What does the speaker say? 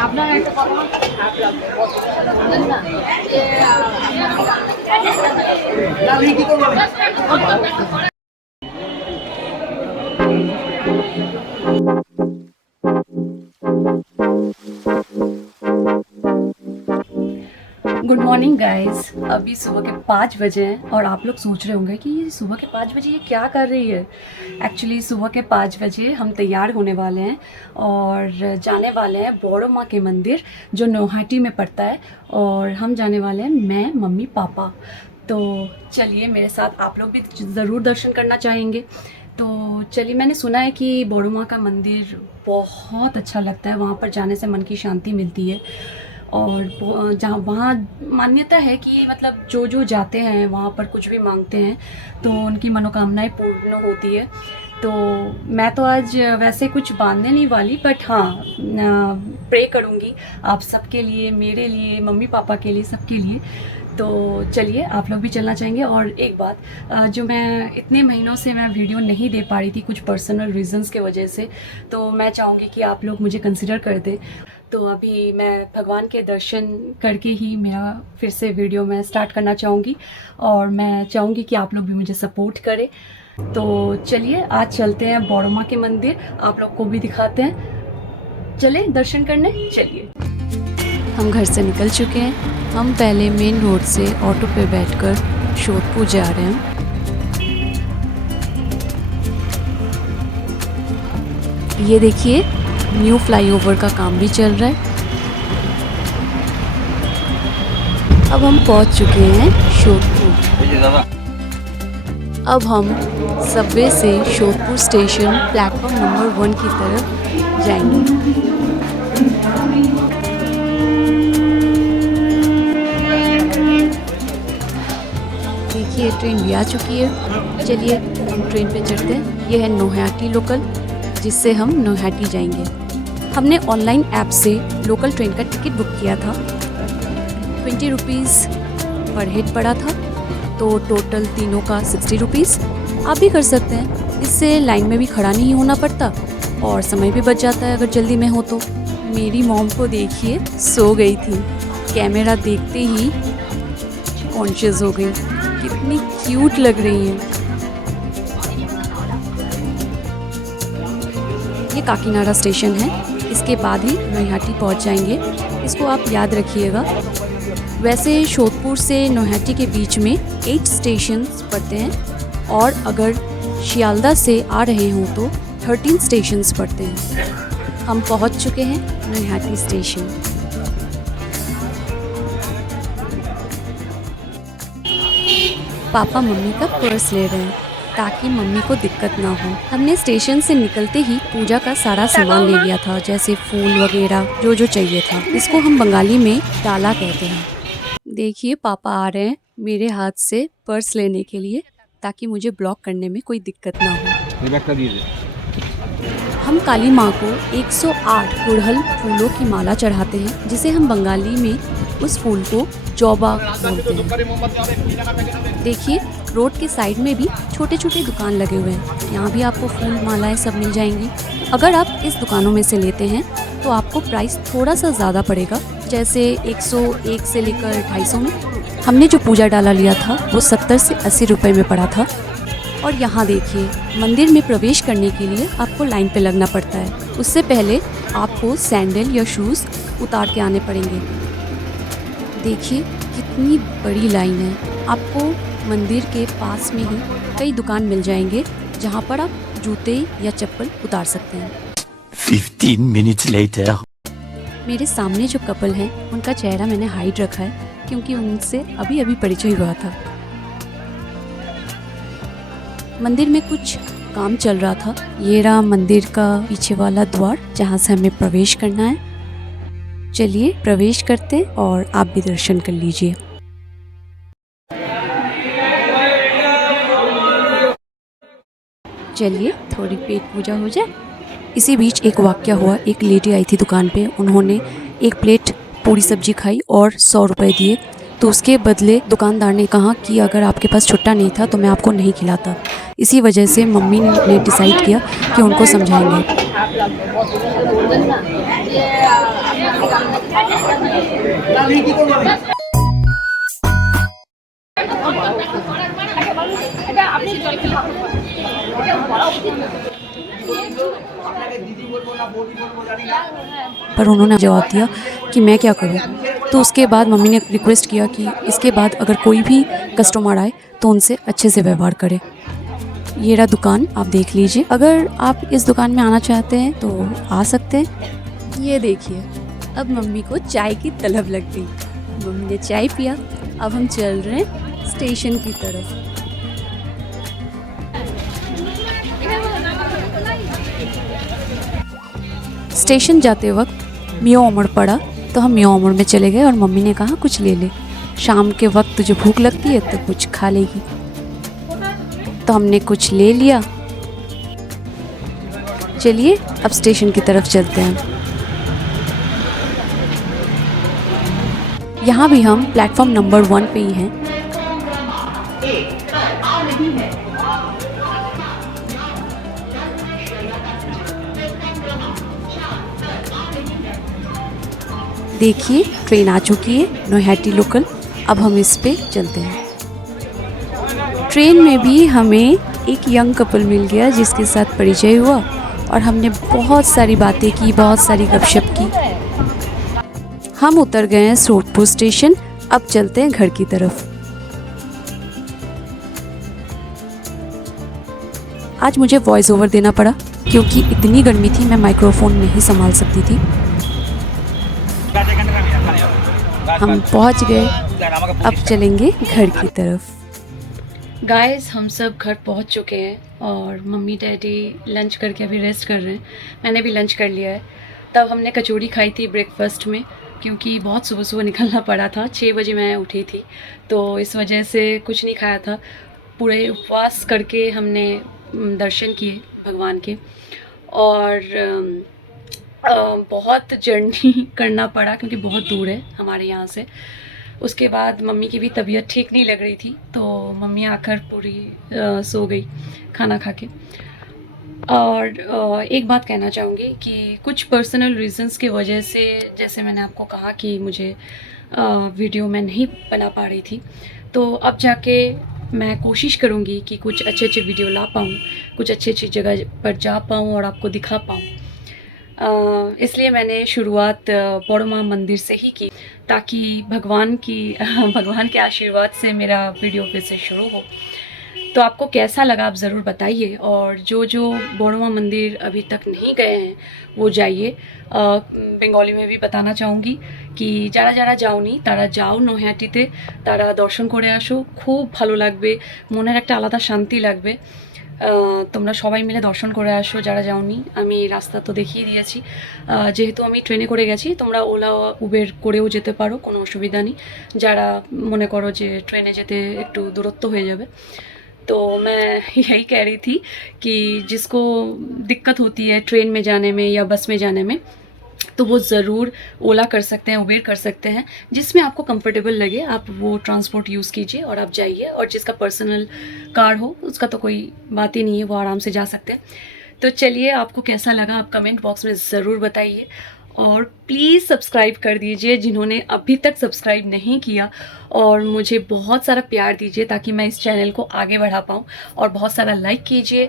আপনার একটা কথা খারাপ লাগবে বলেন না যে কি করবো गुड मॉर्निंग गाइस। अभी सुबह के 5 बजे हैं और आप लोग सोच रहे होंगे कि ये सुबह के 5 बजे ये क्या कर रही है। एक्चुअली सुबह के 5 बजे हम तैयार होने वाले हैं और जाने वाले हैं बोड़ो माँ के मंदिर जो नौहाटी में पड़ता है, और हम जाने वाले हैं मैं, मम्मी, पापा। तो चलिए मेरे साथ, आप लोग भी ज़रूर दर्शन करना चाहेंगे। तो चलिए, मैंने सुना है कि बोड़ो माँ का मंदिर बहुत अच्छा लगता है, वहाँ पर जाने से मन की शांति मिलती है। और जहाँ वहाँ मान्यता है कि मतलब जो जो जाते हैं वहाँ पर कुछ भी मांगते हैं तो उनकी मनोकामनाएं पूर्ण होती है। तो मैं तो आज वैसे कुछ बांधने नहीं वाली, बट हाँ प्रे करूँगी आप सबके लिए, मेरे लिए, मम्मी पापा के लिए, सबके लिए। तो चलिए आप लोग भी चलना चाहेंगे। और एक बात, जो मैं इतने महीनों से मैं वीडियो नहीं दे पा रही थी कुछ पर्सनल रीजंस के वजह से, तो मैं चाहूँगी कि आप लोग मुझे कंसिडर कर दें। तो अभी मैं भगवान के दर्शन करके ही मेरा फिर से वीडियो मैं स्टार्ट करना चाहूँगी, और मैं चाहूँगी कि आप लोग भी मुझे सपोर्ट करें। तो चलिए आज चलते हैं बोड़ो माँ के मंदिर, आप लोग को भी दिखाते हैं। चले दर्शन करने, चलिए। हम घर से निकल चुके हैं। हम पहले मेन रोड से ऑटो पे बैठकर शोधपुर जा रहे हैं। ये देखिए न्यू फ्लाईओवर का काम भी चल रहा है। अब हम पहुंच चुके हैं शोधपुर। अब हम सबवे से शोधपुर स्टेशन प्लेटफॉर्म नंबर 1 की तरफ जाएंगे। देखिए ट्रेन भी आ चुकी है। चलिए हम ट्रेन पे चढ़ते हैं। ये है नौहाटी लोकल, जिससे हम नौहाटी जाएंगे। हमने ऑनलाइन ऐप से लोकल ट्रेन का टिकट बुक किया था। 20 रुपीज़ पर हेड पड़ा था, तो टोटल तीनों का 60 रुपीज़। आप भी कर सकते हैं, इससे लाइन में भी खड़ा नहीं होना पड़ता और समय भी बच जाता है अगर जल्दी में हो तो। मेरी मॉम को देखिए सो गई थी, कैमरा देखते ही कॉन्शियस हो गई। कितनी क्यूट लग रही है। ये काकीनाडा स्टेशन है, इसके बाद ही नौहाटी पहुंच जाएंगे, इसको आप याद रखिएगा। वैसे शोधपुर से नौहाटी के बीच में 8 स्टेशन पड़ते हैं, और अगर शियालदा से आ रहे हों तो 13 स्टेशन पड़ते हैं। हम पहुंच चुके हैं नौहाटी स्टेशन। पापा मम्मी का पर्स ले रहे हैं ताकि मम्मी को दिक्कत ना हो। हमने स्टेशन से निकलते ही पूजा का सारा सामान ले लिया था, जैसे फूल वगैरह जो जो चाहिए था। इसको हम बंगाली में डाला कहते हैं। देखिए पापा आ रहे हैं मेरे हाथ से पर्स लेने के लिए, ताकि मुझे ब्लॉक करने में कोई दिक्कत ना हो। हम काली माँ को 108 गुड़हल फूलों की माला चढ़ाते हैं, जिसे हम बंगाली में उस फूल को जौबा बोलते हैं। देखिए रोड के साइड में भी छोटे छोटे दुकान लगे हुए हैं, यहाँ भी आपको फूल मालाएं सब मिल जाएंगी। अगर आप इस दुकानों में से लेते हैं तो आपको प्राइस थोड़ा सा ज़्यादा पड़ेगा, जैसे 101 से लेकर 250 में। हमने जो पूजा डाला लिया था वो 70 से 80 रुपये में पड़ा था। और यहाँ देखिए मंदिर में प्रवेश करने के लिए आपको लाइन पे लगना पड़ता है। उससे पहले आपको सैंडल या शूज़ उतार के आने पड़ेंगे। देखिए कितनी बड़ी लाइन है। आपको मंदिर के पास में ही कई दुकान मिल जाएंगे जहाँ पर आप जूते या चप्पल उतार सकते हैं। 15 minutes later. मेरे सामने जो कपल है उनका चेहरा मैंने हाइड रखा है, क्योंकि उनसे अभी अभी परिचय हुआ था। मंदिर में कुछ काम चल रहा था। ये रहा मंदिर का पीछे वाला द्वार, जहाँ से हमें प्रवेश करना है। चलिए प्रवेश करते और आप भी दर्शन कर लीजिए। चलिए थोड़ी पेट पूजा हो जाए। इसी बीच एक वाकया हुआ। एक लेडी आई थी दुकान पे, उन्होंने एक प्लेट पूरी सब्जी खाई और 100 रुपये दिए। तो उसके बदले दुकानदार ने कहा कि अगर आपके पास छुट्टा नहीं था तो मैं आपको नहीं खिलाता। इसी वजह से मम्मी ने डिसाइड किया कि उनको समझाएंगे। पर उन्होंने जवाब दिया कि मैं क्या करूं। तो उसके बाद मम्मी ने रिक्वेस्ट किया कि इसके बाद अगर कोई भी कस्टमर आए तो उनसे अच्छे से व्यवहार करें। ये रहा दुकान, आप देख लीजिए। अगर आप इस दुकान में आना चाहते हैं तो आ सकते हैं। ये देखिए, अब मम्मी को चाय की तलब लग गई। मम्मी ने चाय पिया। अब हम चल रहे हैं स्टेशन की तरफ। स्टेशन जाते वक्त मियाँ उमड़ पड़ा तो हम मियाँ उमड़ में चले गए और मम्मी ने कहा कुछ ले ले, शाम के वक्त तुझे भूख लगती है तो कुछ खा लेगी। तो हमने कुछ ले लिया। चलिए अब स्टेशन की तरफ चलते हैं। यहाँ भी हम प्लेटफॉर्म नंबर 1 पे ही हैं। देखिए ट्रेन आ चुकी है, नौहाटी लोकल। अब हम इस पे चलते हैं। ट्रेन में भी हमें एक यंग कपल मिल गया जिसके साथ परिचय हुआ और हमने बहुत सारी बातें की, बहुत सारी गपशप की। हम उतर गए हैं सोदपुर स्टेशन। अब चलते हैं घर की तरफ। आज मुझे वॉइस ओवर देना पड़ा क्योंकि इतनी गर्मी थी, मैं माइक्रोफोन नहीं संभाल सकती थी। हम पहुंच गए। अब चलेंगे घर की तरफ। गाइस हम सब घर पहुंच चुके हैं और मम्मी डैडी लंच करके अभी रेस्ट कर रहे हैं। मैंने भी लंच कर लिया है। तब हमने कचौड़ी खाई थी ब्रेकफास्ट में, क्योंकि बहुत सुबह सुबह निकलना पड़ा था। 6 बजे मैं उठी थी तो इस वजह से कुछ नहीं खाया था। पूरे उपवास करके हमने दर्शन किए भगवान के और बहुत जर्नी करना पड़ा क्योंकि बहुत दूर है हमारे यहाँ से। उसके बाद मम्मी की भी तबीयत ठीक नहीं लग रही थी तो मम्मी आकर पूरी सो गई खाना खा के। और एक बात कहना चाहूँगी कि कुछ पर्सनल रीज़न्स की वजह से, जैसे मैंने आपको कहा कि मुझे वीडियो मैं नहीं बना पा रही थी, तो अब जाके मैं कोशिश करूँगी कि कुछ अच्छे अच्छे वीडियो ला पाऊँ, कुछ अच्छी अच्छी जगह पर जा पाऊँ और आपको दिखा पाऊँ। इसलिए मैंने शुरुआत बड़मा मंदिर से ही की ताकि भगवान के आशीर्वाद से मेरा वीडियो फिर से शुरू हो। तो आपको कैसा लगा आप ज़रूर बताइए। और जो बड़मा मंदिर अभी तक नहीं गए हैं वो जाइए। बेंगली में भी बताना चाहूँगी कि যারা যারা যাওনি তারা যাও নৈহাটিতে, তারা দর্শন করে আসো। খুব ভালো লাগবে, মনের একটা আলাদা শান্তি লাগবে। তোমরা সবাই মিলে দর্শন করে আসো যারা যাওনি। আমি রাস্তা তো দেখিয়ে দিয়েছি। যেহেতু আমি ট্রেনে করে গেছি, তোমরা ওলা উবের করেও যেতে পারো, কোনো অসুবিধা নেই। যারা মনে করো যে ট্রেনে যেতে একটু দূরত্ব হয়ে যাবে। तो मैं यही कह रही थी कि जिसको दिक्कत होती है ट्रेन में जाने में या बस में जाने में, तो वो ज़रूर ओला कर सकते हैं, उबेर कर सकते हैं। जिसमें आपको कंफर्टेबल लगे आप वो ट्रांसपोर्ट यूज़ कीजिए और आप जाइए। और जिसका पर्सनल कार हो उसका तो कोई बात ही नहीं है, वो आराम से जा सकते हैं। तो चलिए, आपको कैसा लगा आप कमेंट बॉक्स में ज़रूर बताइए और प्लीज़ सब्सक्राइब कर दीजिए जिन्होंने अभी तक सब्सक्राइब नहीं किया। और मुझे बहुत सारा प्यार दीजिए ताकि मैं इस चैनल को आगे बढ़ा पाऊँ। और बहुत सारा लाइक कीजिए।